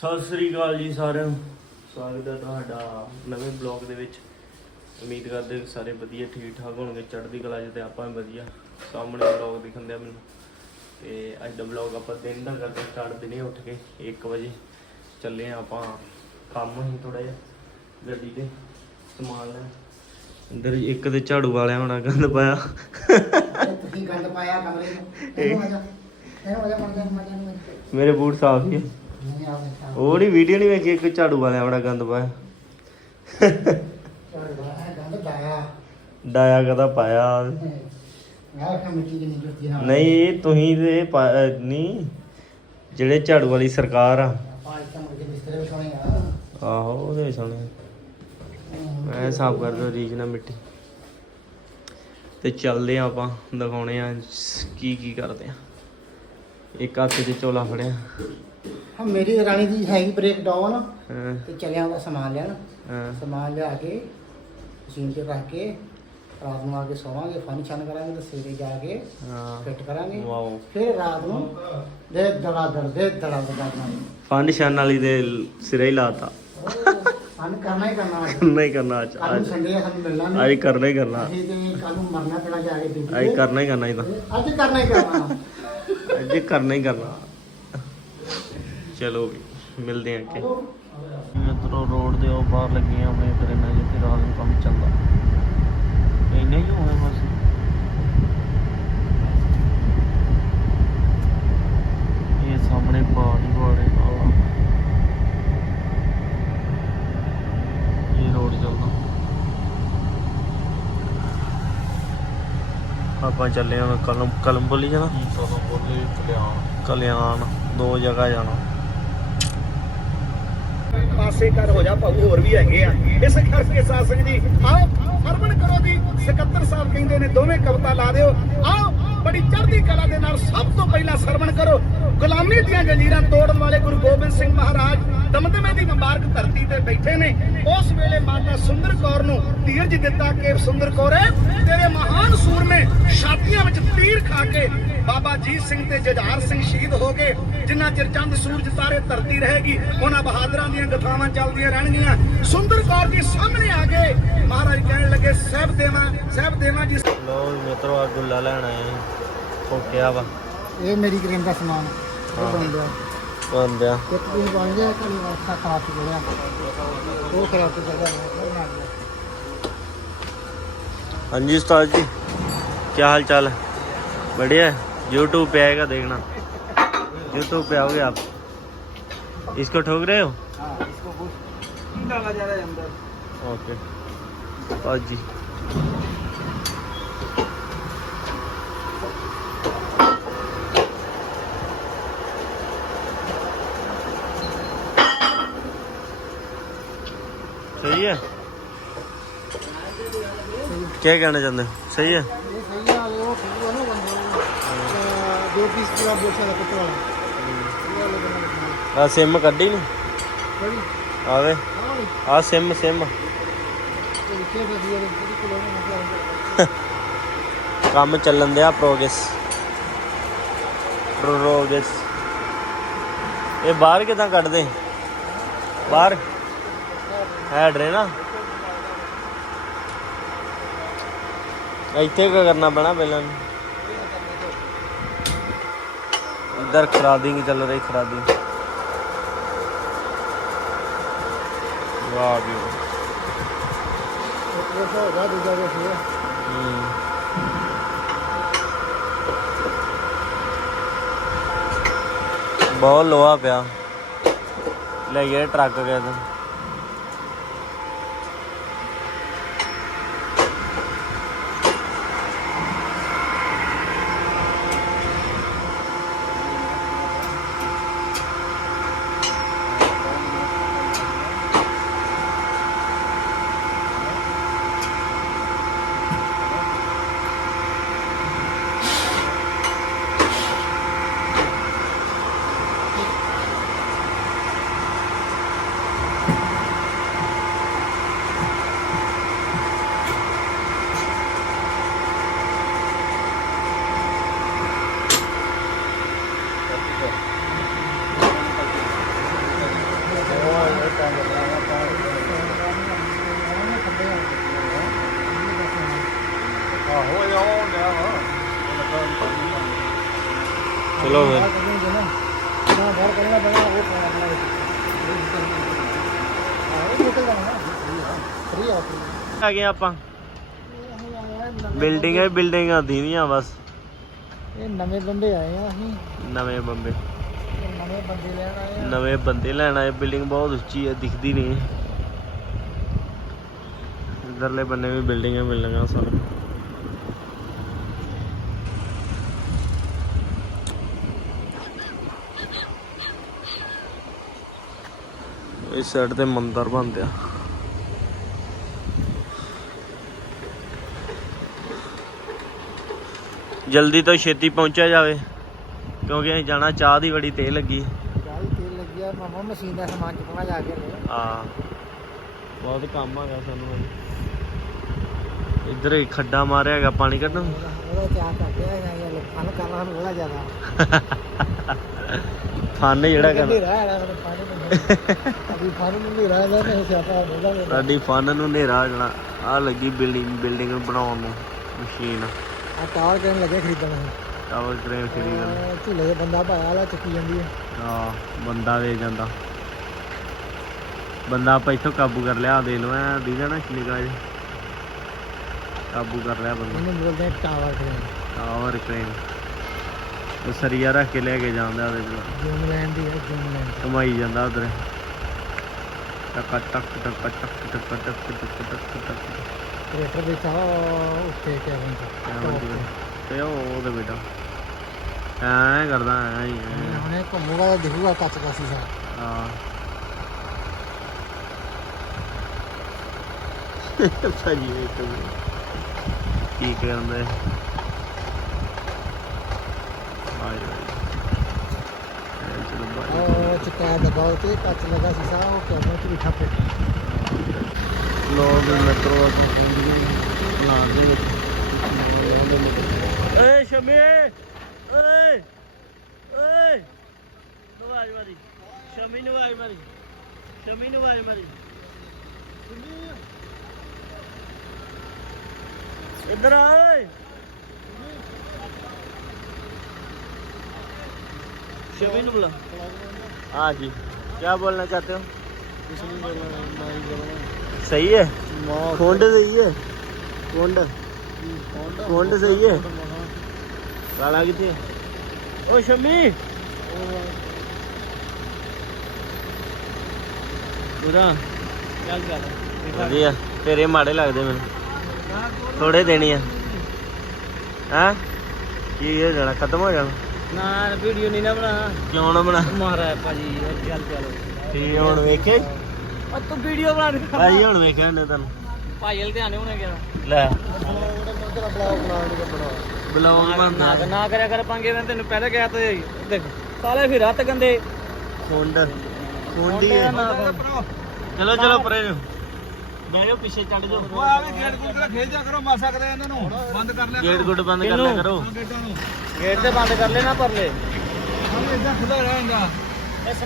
ਸਤਿ ਸ੍ਰੀ ਅਕਾਲ ਜੀ ਸਾਰਿਆਂ ਨੂੰ। ਸਵਾਗਤ ਹੈ ਤੁਹਾਡਾ ਨਵੇਂ ਬਲੌਗ ਦੇ ਵਿੱਚ। ਉਮੀਦ ਕਰਦੇ ਹਾਂ ਕਿ ਸਾਰੇ ਵਧੀਆ ਠੀਕ ਠਾਕ ਹੋਣਗੇ ਚੜ੍ਹਦੀ ਕਲਾ 'ਚ ਤੇ ਆਪਾਂ ਵੀ ਵਧੀਆ। ਸਾਹਮਣੇ ਬਲੌਗ ਦਿਖਣ ਦਿਆ ਮੈਨੂੰ। ਤੇ ਅੱਜ ਦਾ ਬਲੌਗ ਆਪਾਂ ਦਿਨ ਦਾ ਕਰਦੇ ਸਟਾਰਟ ਦਿਨੇ ਉੱਠ ਕੇ 1 ਵਜੇ ਚੱਲੇ ਹਾਂ ਆਪਾਂ। ਕੰਮ ਹੀ ਥੋੜਾ ਜਿਹਾ ਗੱਡੀ ਤੇ ਸਮਾਨ ਲੈਣ। ਅੰਦਰ ਇੱਕ ਤੇ ਝਾੜੂ ਵਾਲਿਆਂ ਹੋਣਾ ਗੰਦ ਪਾਇਆ। ਤੁਸੀਂ ਗੰਦ ਪਾਇਆ ਕਮਰੇ ਨੂੰ ਇਹਨੂੰ ਮਜ਼ਾ ਇਹਨੂੰ ਮੇਰੇ ਬੂਟ ਸਾਫ਼ ਹੀ ਆ। ਨਹੀਂ ਆਉਂਦਾ ਸਾਹ ਉਹ ਨਹੀਂ ਵੀਡੀਓ ਨਹੀਂ ਵੇਖੀ, ਇੱਕ ਝਾੜੂ ਵਾਲਿਆਂ ਬੜਾ ਗੰਦ ਪਾਇਆ। ਚੜ ਰਿਹਾ ਗੰਦ ਪਾਇਆ ਡਾਇਆ ਕਦਾ ਪਾਇਆ। ਮੈਂ ਕਿਹਾ ਮਿੱਟੀ ਦੀ ਨਹੀਂ ਜੁੱਤੀ ਨਾਲ ਨਹੀਂ ਇਹ ਤੁਸੀਂ ਤੇ ਪਾ- ਅਹ ਨਹੀਂ ਜਿਹੜੇ ਝਾੜੂ ਵਾਲੀ ਸਰਕਾਰ ਆ। ਪਾਣੀ ਤਾਂ ਮੁਰਗੇ ਬਿਸਤਰੇ ਵਿਛਾਉਣੇ ਆ ਆਹੋ, ਉਹਦੇ ਸੋਹਣੇ ਮੈਂ ਸਾਫ਼ ਕਰ ਦਿਓ ਰੀਜ ਨਾਲ ਮਿੱਟੀ। ਤੇ ਚੱਲਦੇ ਆ ਆਪਾਂ, ਦਿਖਾਉਣੇ ਆ ਕੀ ਕੀ ਕਰਦੇ ਆ। ਇੱਕ ਹੱਥ 'ਚ ਝੋਲਾ ਫੜਿਆ। ਹਾਂ ਮੇਰੀ ਰਾਣੀ ਦੀ ਹੈਗੀ ਬ੍ਰੇਕ ਡਾਊਨ ਹਾਂ। ਤੇ ਚੱਲਿਆ ਉਹਦਾ ਸਮਾਨ ਲੈਣ। ਹਾਂ। ਸਮਾਨ ਲਿਆ ਕੇ ਮਸ਼ੀਨ ਤੇ ਰੱਖ ਕੇ ਰਾਤ ਨੂੰ ਆ ਕੇ ਸੋਵਾਂਗੇ ਫਨ ਸ਼ਨ ਕਰਾਂਗੇ ਤੇ ਸਵੇਰੇ ਜਾ ਕੇ ਹਾਂ। ਫਿੱਟ ਕਰਾਂਗੇ। ਵਾਓ। ਫਿਰ ਰਾਤ ਨੂੰ ਦੇ ਦੜਾ ਦੜ ਦੇ ਦੜਾ ਦੜਾ ਫਨ ਸ਼ਨ ਵਾਲੀ ਦੇ ਸਿਰੇ ਹੀ ਲਾਤਾ। ਫਨ ਕਰਨਾ ਹੀ ਕਰਨਾ। ਅੱਜ ਨਹੀਂ ਕਰਨਾ ਅੱਜ ਅੱਜ। ਸੰਡੇ ਸਾਨੂੰ ਮਿਲਣਾ ਅੱਜ ਨਹੀਂ ਕਰਨਾ ਹੀ ਕਰਨਾ। ਅਸੀਂ ਤੇ ਕੱਲ ਨੂੰ ਮਰਨਾ ਪੈਣਾ ਜਾ ਕੇ ਅੱਜ ਤੇ। ਕਰਨਾ ਹੀ ਕਰਨਾ ਇਹਦਾ। ਅੱਜ ਕਰਨਾ ਹੀ ਕਰਨਾ। ਅੱਜ ਕਰਨਾ ਹੀ ਕਰਨਾ। ਚਲੋ ਵੀ ਮਿਲਦੇ ਆਂ ਕਿ ਮਿੱਤਰੋ ਰੋਡ ਦੇ ਉਹ ਬਾਹਰ ਲੱਗੀਆਂ ਆਪਣੇ ਟ੍ਰੇਨਾਂ ਜਿੱਥੇ ਰਾਤ ਨੂੰ ਕੰਮ ਚੱਲਦਾ। ਇੰਨਾ ਹੀ ਹੋਇਆ ਬਸ। ਇਹ ਸਾਹਮਣੇ ਪਹਾੜੀ ਪਹਾੜੇ ਆ। ਇਹ ਰੋਡ ਚੱਲਦਾ। ਆਪਾਂ ਚੱਲੇ ਹਾਂ ਕਲਮ ਕਲੰਬੋਲੀ ਜਾਣਾ ਕਲੰਬੋਲੀ ਕਲਿਆਣ। ਕਲਿਆਣ ਦੋ ਜਗ੍ਹਾ ਜਾਣਾ। ਪਾਸੇ ਕਰ ਹੋ ਜਾ ਭਾਊ, ਹੋਰ ਵੀ ਹੈਗੇ ਆ। ਇਸ ਕਰਕੇ ਸਾਧ ਸੰਗਤ ਜੀ, ਆਓ ਸਰਵਣ ਕਰੋ ਦੀ। ਸਕੱਤਰ ਸਾਹਿਬ ਕਹਿੰਦੇ ਨੇ, ਦੋਵੇਂ ਕਵਤਾ ਲਾ ਦਿਓ। ਆਓ, ਬੜੀ ਚੜ੍ਹਦੀ ਕਲਾ ਦੇ ਨਾਲ ਸਭ ਤੋਂ ਪਹਿਲਾਂ ਸਰਵਣ ਕਰੋ। ਗੁਲਾਮੀ ਦੀਆਂ ਜੰਜੀਰਾਂ ਤੋੜਨ ਵਾਲੇ ਗੁਰੂ ਗੋਬਿੰਦ ਸਿੰਘ ਮਹਾਰਾਜ ਦਮਦਮੇ ਦੀ ਮੁਬਾਰਕ ਧਰਤੀ ਤੇ ਬੈਠੇ ਨੇ। ਉਸ ਵੇਲੇ ਮਾਤਾ ਸੁੰਦਰ ਕੌਰ ਨੂੰ ਧੀਰਜ ਦਿੱਤਾ ਕਿ, ਸੁੰਦਰ ਕੌਰ, ਤੇਰੇ ਮਹਾਨ ਸੂਰਮੇ ਛਾਤੀਆਂ ਵਿੱਚ ਤੀਰ ਖਾ ਕੇ ਬਾਬਾ ਜੀਤ ਸਿੰਘ ਤੇ ਜਜਾਰ ਸਿੰਘ ਸ਼ਹੀਦ ਹੋ ਗਏ ਜਿੰਨਾ ਚਿਰ ਚੰਦ ਸੂਰਜ ਤਾਰੇ ਧਰਤੀ ਰਹੇਗੀ ਉਹਨਾਂ ਬਹਾਦਰਾਂ ਦੀਆਂ ਗਥਾਵਾਂ ਚੱਲਦੀਆਂ ਰਹਿਣਗੀਆਂ। ਸੁੰਦਰ ਕੌਰ ਜੀ ਸਾਹਮਣੇ ਆ ਗਏ। ਮਹਾਰਾਜ ਕਹਿਣ ਲੱਗੇ ਸਹਿਬ ਦੇਵਾ ਸਹਿਬ ਦੇਵਾ ਜੀ। ਲੋ ਮਿੱਤਰੋ ਆ ਗੁੱਲਾ ਲੈਣ ਆਏ ਹੋ ਕਿਆ ਵਾ। ਇਹ ਮੇਰੀ ਕਰੀਮ ਦਾ ਸਮਾਨ। ਹਾਂਜੀ ਉਸਤਾਦ ਜੀ ਕੀ ਹਾਲ ਚਾਲ? ਹੈ बढ़िया है यूट्यूब पे आएगा देखना यूट्यूब पे आओगे आप इसको ठोक रहे हो हाँ इसको कुछ डाला जा रहा है अंदर ओके उस्ताद जी सही है क्या कहना चाहते हो सही है ये सही है वो सही है ना बंदे ਦੋ ਪੀਸ ਪੂਰਾ ਬੋਛਾ ਦਾ ਪਤਲਾ ਆ ਸਿਮ ਕੱਢੀ ਨੀ? ਬੜੀ ਆਵੇ। ਆ ਸਿਮ ਸਿਮ ਕੰਮ ਚੱਲਣ ਦਿਆ ਪ੍ਰੋਗਰੈਸ। ਪ੍ਰੋਗਰੈਸ। ਇਹ ਬਾਹਰ ਕਿਦਾਂ ਕੱਢਦੇ? ਬਾਹਰ। ਹੈਡ ਰੇ ਨਾ। ਇੱਥੇ ਕਰਨਾ ਪੈਣਾ ਪਹਿਲਾਂ? ਨੂੰ? ਖਰਾਦਿੰਗ ਚੱਲ ਰਹੀ ਖਰਾਦਿੰਗ ਵਾਹ ਵੀ ਵਾਹ। ਬਹੁਤ ਲੋਹਾ ਪਿਆ। ਲੈ ਗਿਆ ਟਰੱਕ ਗਿਆ ਤਾਂ। ਚਲੋ ਫਿਰ। ਨਾ ਬਾਹਰ ਪੈਣਾ ਉਹ ਆ ਗਏ ਆਪਾਂ। ਬਿਲਡਿੰਗਾਂ ਹੀ ਬਿਲਡਿੰਗਾਂ ਦੀਨੀਆਂ ਬਸ। ਬੰਦੇ- ਇਹ ਨਵੇਂ ਬੰਦੇ ਆਏ ਆ ਅਸੀਂ। ਨਵੇਂ ਇਹ ਨਵੇਂ ਬੰਦੇ ਲੈਣ ਆਏ ਨਵੇਂ ਬੰਦੇ ਲੈਣ ਆਏ। ਬਿਲਡਿੰਗ ਬਹੁਤ ਉੱਚੀ ਹੈ ਦਿਖਦੀ ਨਹੀਂ। ਇਧਰਲੇ ਬੰਨੇ ਵੀ ਬਿਲਡਿੰਗਾਂ ਮਿਲਣਗੀਆਂ ਸਾਨੂੰ। ਇਸ ਸਾਈਡ ਤੇ ਮੰਦਿਰ ਬਣਦਿਆ ਜਲਦੀ ਤੋਂ ਛੇਤੀ ਪਹੁੰਚਿਆ ਜਾਵੇ ਕਿਉਂਕਿ ਅਸੀਂ ਜਾਣਾ ਚਾਹ ਦੀ ਬੜੀ ਤੇਲ ਲੱਗੀ। ਚਾਹ ਵੀ ਤੇਲ ਲੱਗਿਆ ਮਾਮਾ ਮਸ਼ੀਨ ਦਾ ਸਮਾਨ ਚੁੱਕਣਾ ਜਾ ਕੇ ਲੈ ਹਾਂ ਬਹੁਤ ਕੰਮ ਹੈਗਾ ਸਾਨੂੰ ਅੱਜ ਇੱਧਰ ਇੱਕ ਖੱਡਾ ਮਾਰਿਆ ਹੈਗਾ ਪਾਣੀ ਕੱਢਣ। ਨੂੰ। ਉਹਦਾ ਚਾਹ ਕੱਟਿਆ ਹੈ ਜਾਂ ਫਨ ਕਰਨਾ ਸਾਨੂੰ ਉਹਦਾ ਜ਼ਿਆਦਾ। ਫਨ ਜਿਹੜਾ ਕਰ ਹਨੇਰਾ ਹੈ ਨੂੰ। ਅਭੀ ਫਨ ਨੂੰ ਹਨੇਰਾ ਹੈ ਨਾ ਸਿਆਪਾ ਬੋਲਦਾ ਵੇ ਸਾਡੀ ਫਨ ਨੂੰ ਹਨੇਰਾ ਜਾਣਾ ਆ ਲੱਗੀ ਬਿਲਡਿੰਗ ਬਿਲਡਿੰਗ ਬਣਾਉਣ ਨੂੰ ਮਸ਼ੀਨ। ਆ ਟਾਵਰ ਕਰਨ ਲੱਗੇ ਖਰੀਦਣ ਟਾਵਰ ਕ੍ਰੇਨ ਖਰੀਦਣ। ਝੂਲੇ ਦੇ ਬੰਦਾ ਪਾਇਆ ਲਾ ਚੁੱਕੀ ਜਾਂਦੀ ਹੈ ਆ ਬੰਦਾ ਦੇ ਜਾਂਦਾ। ਬੰਦਾ ਆਪਾਂ ਇੱਥੋਂ ਕਾਬੂ ਕਰ ਲਿਆ ਦੇ ਲੋ ਐ ਦੀ ਜਾਣਾ ਜੇ ਕਾਬੂ ਕਰ ਲਿਆ ਬੰਦਾ। ਉਹਨੂੰ ਬੋਲਦੇ ਟਾਵਰ ਕਰਨ। Tower crane. ਉਹ ਸਰੀਆ ਰੱਖ ਕੇ ਲੈ ਕੇ ਜਾਂਦਾ ਉਹਦੇ ਚ ਜੂਮ ਲੈਣ ਦੀ ਹੈ ਜੂਮ ਲੈਣ ਕਮਾਈ ਜਾਂਦਾ ਉਧਰ। ਟਕ ਟਕ ਟਕ ਟਕ ਟਕ ਟਕ ਟਕ ਟਕ ਟਕ ਕ੍ਰੇਟਰ ਦੇ ਚਾਹ ਉੱਤੇ ਕਿਆ ਹੁੰਦਾ ਤੇ ਉਹ ਉਹਦੇ ਬੇਟਾ। ਐ ਕਰਦਾ ਐ ਹੀ ਐਂ। ਹੁਣੇ ਘੁੰਮੂਗਾ ਤਾਂ ਦਿਖੂਗਾ ਕੱਚ ਦਾ ਸੀਸਾ। ਹਾਂ। ਭਾਜੀ ਇਹ ਤਾਂ ਕੀ ਕਰਦੇ और चिकाया दबाव थे काच लगा शीशा वो कैमरे की बिठा पे लोग मेट्रो ना दिल ए शमी ए ए नवाज मारी शमी नवाज मारी शमी नवाज मारी इधर आ ਮਾਰੀ ਸ਼ਮੀ ਨੂੰ ਆਈ ਮਾਰੀ ਸ਼ਮੀ ਨੂੰ ਆਈ ਮਾਰੀ ਇੱਧਰ ਆ ਓਏ शमी ने बोला हाँ जी क्या बोलना चाहते हो सही है खोंड सही है खोंड खोंड सही है काला कितने ओ शमी बुरा ਚੱਲ ਚੱਲ ਵਧੀਆ ਤੇਰੇ ਮਾੜੇ ਲੱਗਦੇ ਮੈਨੂੰ ਥੋੜੇ ਦੇਣੀ ਆ ਹਾਂ ਕੀ ਹੋ ਜਾਣਾ ਖਤਮ ਹੋ ਜਾਣਾ ਨਾ ਵੀਡੀਓ ਨਹੀਂ ਨਾ ਬਣਾ। ਕਿਉਂ ਨਾ ਬਣਾ? ਮਾਰਾ ਭਾਜੀ ਚੱਲ ਚੱਲ ਠੀਕ ਹੈ, ਹੁਣ ਵੇਖੇ ਉਹ ਤੂੰ ਵੀਡੀਓ ਬਣਾ ਦੇ ਭਾਈ ਹੁਣ ਵੇਖਿਆ ਨੇ ਤੁਹਾਨੂੰ ਭਾਈ ਹਲ ਧਿਆਨ ਹੋਣੇ ਗਿਆ। ਲੈ। ਬਲੌਗ ਬਣਾ ਬਲੌਗ ਨਾ ਬੰਦਾ ਨਾ ਕਰਿਆ ਕਰ ਪੰਗੇ ਮੈਂ ਤੈਨੂੰ ਪਹਿਲਾਂ ਕਿਹਾ ਤੇ ਦੇਖ ਸਾਲੇ ਫਿਰ ਹੱਥ ਗੰਦੇ। ਖੁੰਡ। ਖੁੰਡੀ। ਮੁੰਡੇ ਦਾ ਨਾਂ ਚਲੋ ਚਲੋ ਪਰੇ ਨੂੰ ਜਾਇਓ ਪਿੱਛੇ ਚੜ ਜਾਓ। ਉਹ ਆਵੇ ਗੇਟ ਗੁੱਟ ਦਾ ਖੇਚ ਜਾ ਕਰੋ ਮਾਰ ਸਕਦੇ ਇਹਨਾਂ ਨੂੰ। ਬੰਦ ਕਰ ਲਿਆ ਗੇਟ ਗੁੱਟ ਬੰਦ ਕਰ ਲਿਆ ਕਰੋ। ਗੇਟਾਂ ਨੂੰ। ਗੇਟ ਤੇ ਬੰਦ ਕਰ ਲੈ ਨਾ ਪਰਲੇ ਇਦਾਂ ਖੁੱਲਾ ਰਹਿੰਦਾ।